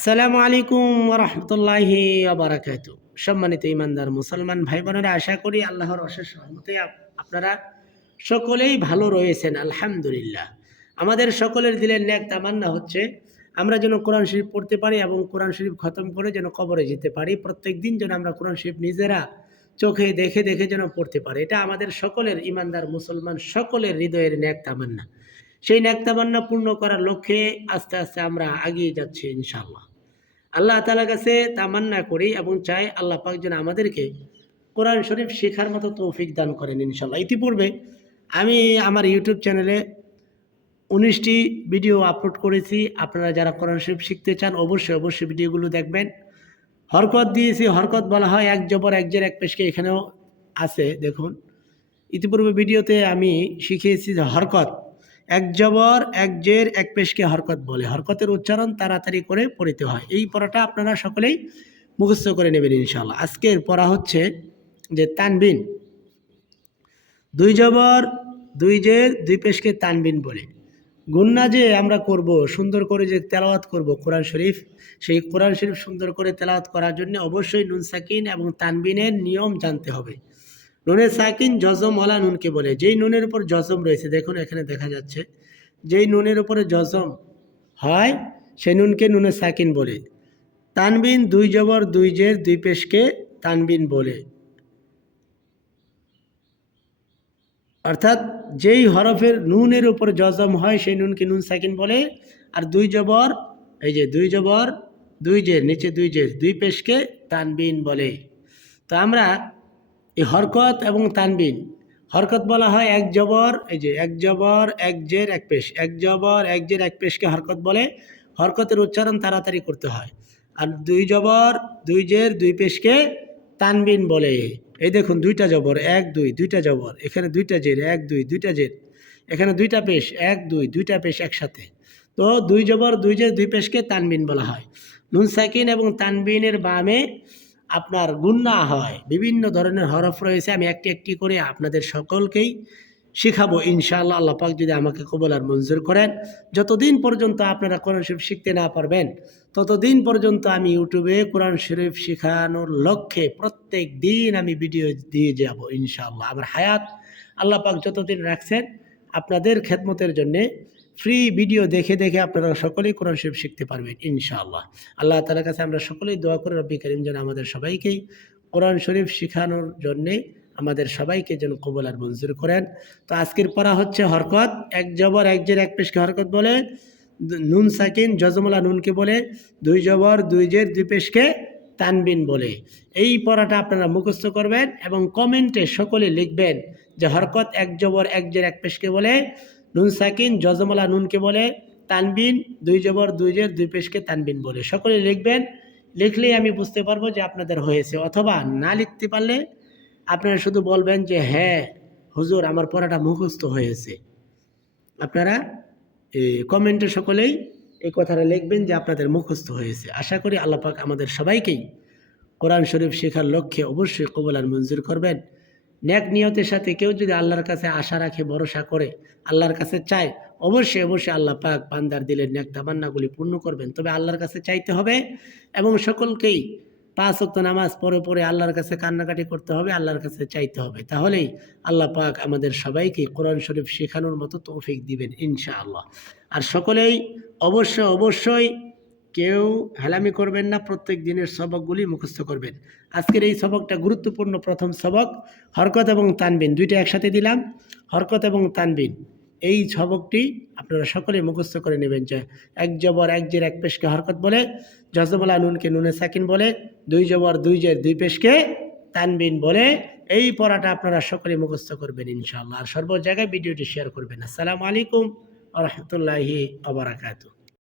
আসসালামু আলাইকুম রহমতুল্লাহি আবরাকাত সম্মানিত ইমানদার মুসলমান ভাই বোনেরা আশা করি আল্লাহর অশেষ রহমতে আপনারা সকলেই ভালো রয়েছেন, আলহামদুলিল্লাহ। আমাদের সকলের দিলের ন্যাক তামান্না হচ্ছে, আমরা যেন কোরআন শরীফ পড়তে পারি এবং কোরআন শরীফ খতম করে যেন কবরে যেতে পারি। প্রত্যেক দিন যেন আমরা কোরআন শরীফ নিজেরা চোখে দেখে দেখে যেন পড়তে পারি। এটা আমাদের সকলের ইমানদার মুসলমান সকলের হৃদয়ের ন্যাক তামান্না। সেই ন্যাক তামান্না পূর্ণ করার লক্ষ্যে আস্তে আস্তে আমরা এগিয়ে যাচ্ছি, ইনশাআল্লাহ। আল্লাহ তালার কাছে তামান্না করি এবং চাই আল্লাহ পাক যেন আমাদেরকে কোরআন শরীফ শেখার মতো তৌফিক দান করেন ইনশাল্লাহ ইতিপূর্বে আমি আমার ইউটিউব চ্যানেলে উনিশটি ভিডিও আপলোড করেছি। আপনারা যারা কোরআন শরীফ শিখতে চান, অবশ্যই অবশ্যই ভিডিওগুলো দেখবেন। হরকত দিয়েছি, হরকত বলা হয়, এক জবর, এক জের, এক পেশকে এখানেও আছে, দেখুন। ইতিপূর্বে ভিডিওতে আমি শিখিয়েছি যে হরকত। এক জবর, এক জের, এক পেশকে হরকত বলে। হরকতের উচ্চারণ তাড়াতাড়ি করে পড়িতে হয়। এই পড়াটা আপনারা সকলেই মুখস্থ করে নেবেন ইনশাল্লাহ আজকের পড়া হচ্ছে যে তানবিন। দুই জবর, দুই জের, দুই পেশকে তানবিন বলে। গুন্না যে আমরা করব, সুন্দর করে যে তেলাওয়াত করব কোরআন শরীফ, সেই কোরআন শরীফ সুন্দর করে তেলাওয়াত করার জন্য অবশ্যই নুন সাকিন এবং তানবিনের নিয়ম জানতে হবে। নুনে সাকিন জজম ওলা নুনকে বলে। যেই নুনের উপর জজম রয়েছে, দেখুন এখানে দেখা যাচ্ছে, যেই নুনের উপরে জজম হয় সেই নুনকে নুনে সাকিন বলে। তানবিন, দুই জবর, দুই জের, দুই পেশকে তানবিন বলে। অর্থাৎ যেই হরফের নুনের উপর জজম হয়, সেই নুনকে নুন সাকিন বলে। আর দুই জবর, এই যে দুই জবর, দুই জের, নিচে দুই জের, দুই পেশকে তানবিন বলে। তো আমরা এই হরকত এবং তানবিন হরকত বলা হয় এক জবর, এই যে এক জবর, এক জের, এক পেশ। এক জবর, এক জের, এক পেশকে হরকত বলে। হরকতের উচ্চারণ তাড়াতাড়ি করতে হয়। আর দুই জবর, দুই জের, দুই পেশকে তানবিন বলে। এই দেখুন, দুইটা জবর, এক, দুই, দুইটা জবর। এখানে দুইটা জের, এক, দুই, দুইটা জের। এখানে দুইটা পেশ, এক, দুই, দুইটা পেশ একসাথে। তো দুই জবর, দুই জের, দুই পেশকে তানবিন বলা হয়। নুন সাকিন এবং তানবিনের বামে আপনার গুন্না হয়। বিভিন্ন ধরনের হরফ রয়েছে, আমি একটি একটি করে আপনাদের সকলকেই শেখাবো। ইনশাআল্লাহ আল্লাহ পাক যদি আমাকে কবল আর মঞ্জুর করেন। যতদিন পর্যন্ত আপনারা কোরআন শরীফ শিখতে না পারবেন, ততদিন পর্যন্ত আমি ইউটিউবে কোরআন শরীফ শেখানোর লক্ষ্যে প্রত্যেক দিন আমি ভিডিও দিয়ে যাব ইনশাআল্লাহ। আমার হায়াত আল্লাহ পাক যতদিন রাখছেন, আপনাদের খেদমতের জন্যে ফ্রি ভিডিও দেখে দেখে আপনারা সকলেই কোরআন শরীফ শিখতে পারবেন, ইনশাআল্লাহ। আল্লাহ তালার কাছে আমরা সকলেই দোয়া করে, রব্বি করিম যেন আমাদের সবাইকেই কোরআন শরীফ শেখানোর জন্যে আমাদের সবাইকে যেন কবল আর মঞ্জুর করেন। তো আজকের পড়া হচ্ছে হরকত, এক জবর, এক জের, এক পেশকে হরকত বলে, নুন সাকিন, জজমলা নুনকে বলে, দুই জবর, দুই জের, দুই পেশকে তানবিন বলে। এই পড়াটা আপনারা মুখস্থ করবেন এবং কমেন্টে সকলে লিখবেন যে হরকত এক জবর, এক জের, এক পেশকে বলে নুন সাকিন জজমলা নুনকে বলে তানবিন, দুই জবর, দুই জের, দুই পেশকে তানবিন বলে। সকলে লিখবেন, লিখলেই আমি বুঝতে পারব যে আপনাদের হয়েছে। অথবা না লিখতে পারলে আপনারা শুধু বলবেন যে হ্যাঁ হুজুর, আমার পড়াটা মুখস্থ হয়েছে। আপনারা কমেন্টে সকলেই এই কথাটা লিখবেন যে আপনাদের মুখস্থ হয়েছে। আশা করি আল্লাহ পাক আমাদের সবাইকেই কোরআন শরীফ শেখার লক্ষ্যে অবশ্যই কবল আর মঞ্জুর করবেন। ন্যাক নিয়তের সাথে কেউ যদি আল্লাহর কাছে আশা রাখে, ভরসা করে, আল্লাহর কাছে চায়, অবশ্যই অবশ্যই আল্লাহ পাক বান্দার দিলের ন্যাক তামান্নাগুলি পূর্ণ করবেন। তবে আল্লাহর কাছে চাইতে হবে এবং সকলকেই পাঁচ ওয়াক্ত নামাজ পরে পরে আল্লাহর কাছে কান্নাকাটি করতে হবে, আল্লাহর কাছে চাইতে হবে। তাহলেই আল্লাহ পাক আমাদের সবাইকে কোরআন শরীফ শেখানোর মতো তৌফিক দিবেন ইনশাআল্লাহ। আর সকলেই অবশ্যই অবশ্যই কেউ হেলামি করবেন না, প্রত্যেক দিনের সবকগুলি মুখস্থ করবেন। আজকের এই সবকটা গুরুত্বপূর্ণ প্রথম সবক, হরকত এবং তানবিন। দুইটা একসাথে দিলাম, হরকত এবং তানবিন। এই সবকটি আপনারা সকলে মুখস্থ করে নেবেন। যে এক জবর, এক জের, এক পেশকে হরকত বলে, জজবলা নুনকে নুনে সাকিন বলে, দুই জবর, দুই জের, দুই পেশকে তানবিন বলে, এই পড়াটা আপনারা সকলে মুখস্থ করবেন ইনশাআল্লাহ। আর সর্ব জায়গায় ভিডিওটি শেয়ার করবেন। আসসালামু আলাইকুম রহমতুল্লাহি আবরাকাতু